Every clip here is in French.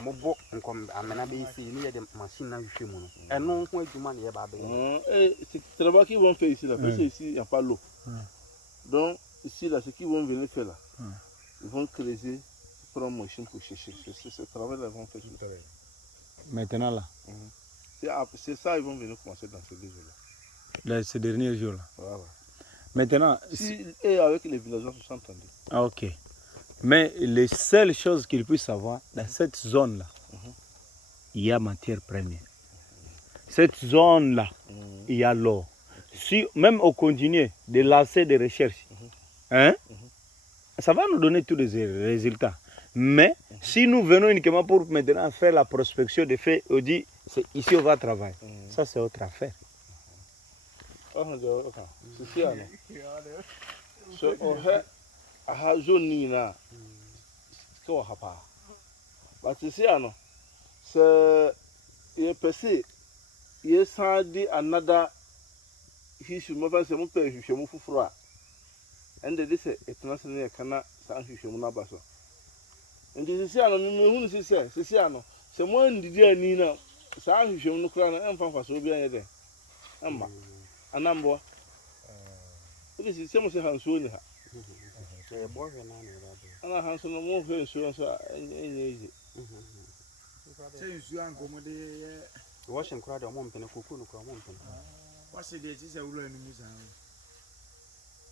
Amobo nkom amena be isi ni ye de machine na hwehwe mu no. Eno ho adwuma na ye ba be. C'est travail qu'ils vont faire ici là, parce que ici il y a pas l'eau. Donc ici là ce qu'ils vont venir faire là. Ils vont creuser pour une machine pour chercher. C'est ce travail là ils vont faire tout à l'heure. Maintenant là. C'est ça ils vont venir commencer dans ces 2 jours là. Là, ces derniers jours là. Voilà. Maintenant. Et avec les villageois se sont entendus. Ah, ok. Mais les seules choses qu'ils puissent savoir, dans cette zone là, il y a matière première. Cette zone là, il y a l'or. Si même on continue de lancer des recherches, hein, ça va nous donner tous les résultats. Mais si nous venons uniquement pour maintenant faire la prospection de faits, on dit c'est ici on va travailler. Ça c'est autre affaire. C'est ça. So aha zone ni na ko hapa. But c'est ça non. C'est il passé il s'en dit another issue mo fa se mo pe hwehwe mo fufuro a. Ende de se international kana san hwehwe mo na ba so. Ndi sisi ano me hu sisi ano se mo ndidi ani na san hwehwe mo no kra na emfa fa so obi anye de. Amma anambo. Obi sisi mo se hanso ni ha. Se bo hwe na na ba be. Ana hanso no mo hwe nsuo so enye easy. Se nsuo ankomo de Washing crowd o mo mpene kuku no kra mo mpene. wase de ti se wulo enu mu san.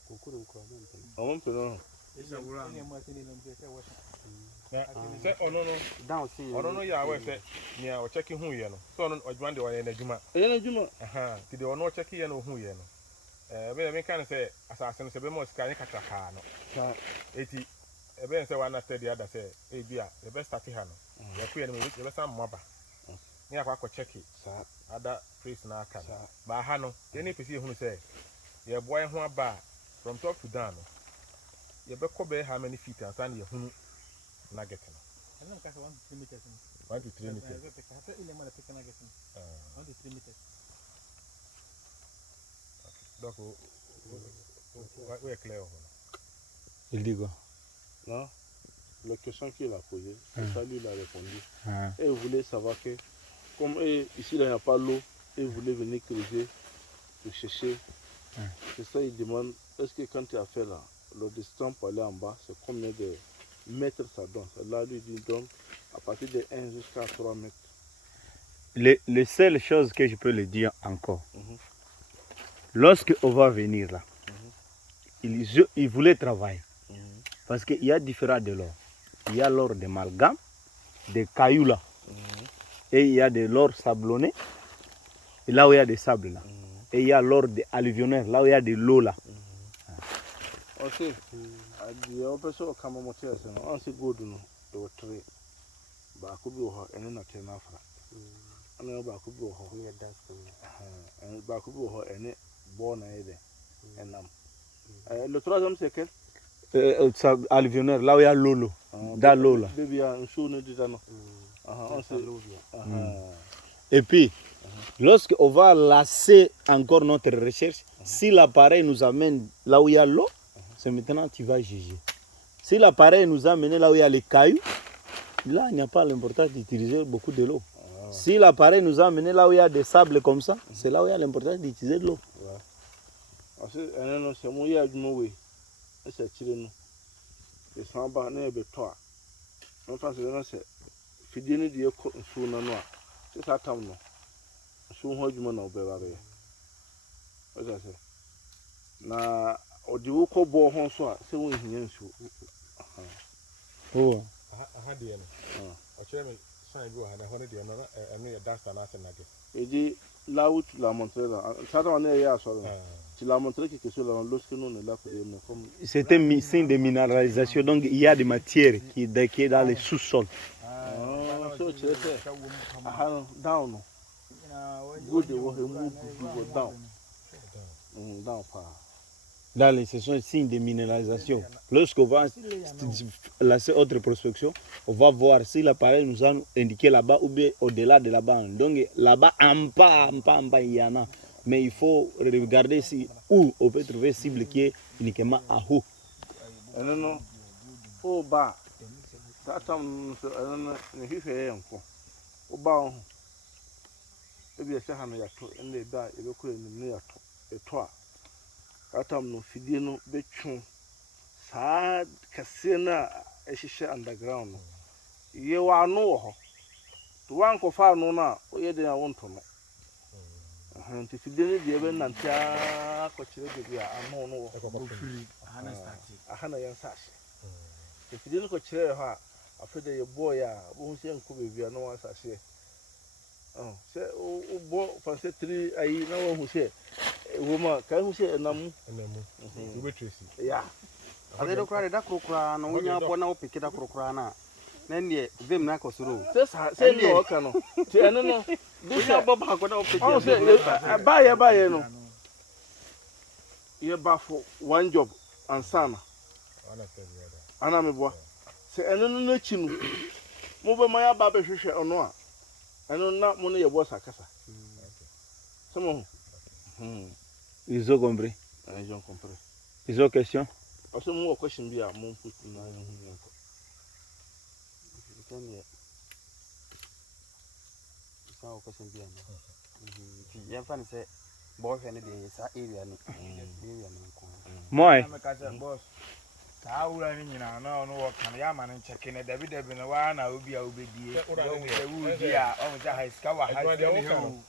Kuku no kra mo mpene. O mo mpene. Se wulo Ni mo asini no mpe se washing. Say ono no. Down see. Ono no ya we say nia o check hu ye no. So ono odwan de won na adwuma. Eye na djuma. Aha, ti de ono check ye no hu ye no. Me kan say asase no se be mo sika ni katra ha no. Sa Eti ebe say one study other say e bia the best start ha no. Ye ku ye no me be sam moba. Ni akwa check sa other place na aka. Ba ha no, ye ni pese hu say ye boy ho aba from top to down no. Ye be ko be how many feet and stand ye hu nugget no. And then 1 to 3 meters. 1 to 3 meters. Hata ile mara pick nugget. 1 to 3 meters. Donc, où est clair? Il dit quoi? non. La question qu'il a posée, c'est ça lui il a répondu. Et il voulait savoir que comme ici il n'y a pas l'eau, et il voulait venir creuser pour chercher. C'est ça il demande, est-ce que quand tu as fait là, le distance pour aller en bas, c'est combien de mètres ça donne? Là lui dit donc à partir de 1 jusqu'à 3 mètres. Les seules choses que je peux le dire encore, lorsque on va venir là, il voulait travailler. Parce qu'il y a différents de l'or. Il y a l'or de malgame, des cailloux là. Et il y a de l'or sablonné, et là où il y a des sables là. Et il y a l'or de alluvionnaire, là où il y a de l'eau là. Ok. On peut se faire on se go no do tre ba ko bi ho ene na te na afra ana ba ko bi ho Ni da so. ene ba ko bi ho ene bo na ide enam le troisième c'est quel Alluvionnaire, là où il y a l'eau, dans l'eau là. Et puis, lorsqu'on va lasser encore notre recherche, si l'appareil nous amène là où il y a l'eau, c'est maintenant que tu vas juger. Si l'appareil nous amène là où il y a les cailloux, là il n'y a pas l'importance d'utiliser beaucoup de l'eau. Si l'appareil nous a amené là où il y a des sables comme ça, c'est là où il y a l'importance d'utiliser de l'eau. C'est tiré et sans banner de toi. On pense que c'est fidèle de sous la noix. C'est ça, tant non. Sous un du monde au bébaré. Na odiwo ko bo ho so a se won hinya nsu. Oh. Aha de no. O chere me sign go na ho ne de no eno ye dance na se na de. Et là où tu l'as montré là, ça on est hier soir. Tu l'as montré quelque chose là lorsque nous on est là comme c'est un signe de minéralisation, donc il y a des matières qui est dans les sous-sols. Down. Good down. Down Dans les ce sont des signes de minéralisation. Lorsqu'on va lancer autre prospection, on va voir si l'appareil nous a indiqué là-bas ou bien au-delà de là-bas. Donc là-bas, en bas, il y en a. Mais il faut regarder si où on peut trouver cible qui est uniquement à haut. Non, au bas. saa tam no so ɛno ne hwehwɛ yɛ nko woba wo ho ebi ɛsɛ ha no yɛto ɛna ebi a yɛbɛkɔ anim ne yɛto ɛto a saa tam no fidie no bɛtwo saa kɛseɛ no a ɛhyehyɛ underground no yɛwɔ ano wɔ hɔ to wankɔfa ano no a woyɛ den a wonto no nti fidie no deɛ ɛbɛnante a kɔkyerɛ baabi a ano no wɔ aha na yɛnsa ahye fidie no kɔkyerɛ hɔ a afei de yɛbɔɔ yɛ a wohu sɛ nkɔ baabi a na wansa ahyeɛ sɛ wobɔ fa sɛ tiri ayi na wahu sɛ ɛwɔ mu a kae hu sɛ ɛnam mu ya ade do kura de da krokra no wonya bɔ na wo peke da krokra na na ne vem na kɔsoro sɛ ne ɔka no nti ɛno no wonya bɔ ba ko na wo peke ɔno sɛ baayɛ no yɛba for one job ansana ana meboa sɛ ɛno no n'akyi no mobɛma yɛaba bɛhwehwɛ ɔno a ɛno na mo no yɛbɔ sakasa sɛ mo ho Ils ont compris. Ils ont compris. Ils ont question. Parce que moi, question bien, mon pouce, non, Moi. Saa wura ni nyina na ono wo kan ya ma ne ncheke ne dabi na wa na obi a obedie wo di a o mo ja high ska wa high ska ni ho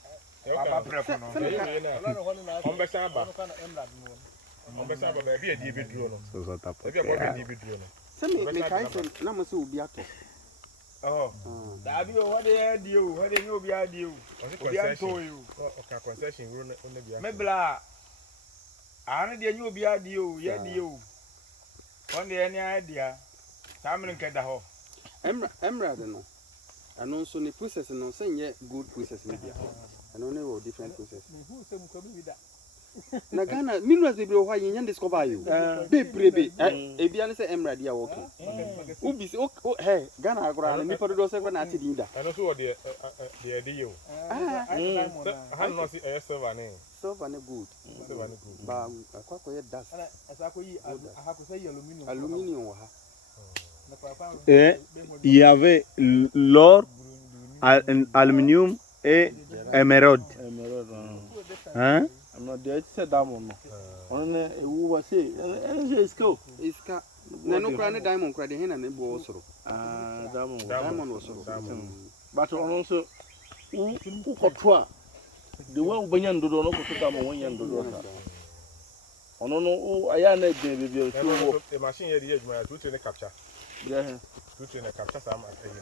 papa preko no Ombesa aba ba bi adi beduro no So tapa. bi adi beduro no se me kai se na mo se obi ato dabi o wode adi o wode ni obi adi o obi anto yo o ka concession wuro na bia me bla ane de ni obi adi o ye di o wonde ye ni adia samrin ke da ho emra de no ano so ne process no se nye good process ni bia ano ne wo different process na Ghana minerals bebre ho ayen discover you bebrebe ebia ne se emra dia wo kan ubi se hey Ghana agora na nipa do se ko na ati dinda ano so wo de adi yo han no si silver ne good ba akwa ye dust aluminium wa ha Et il y avait l'or, aluminium et émeraude. Hein? I'm not there to say diamond. On a who was say, and it's go. iska na no kra ne diamond kra de hen na ne bo osoro diamond osoro but on also who control the way we ban dodo no ko diamond won yan dodo sa ono no aya na de bibio so the machine here the edge my to capture yeah to capture some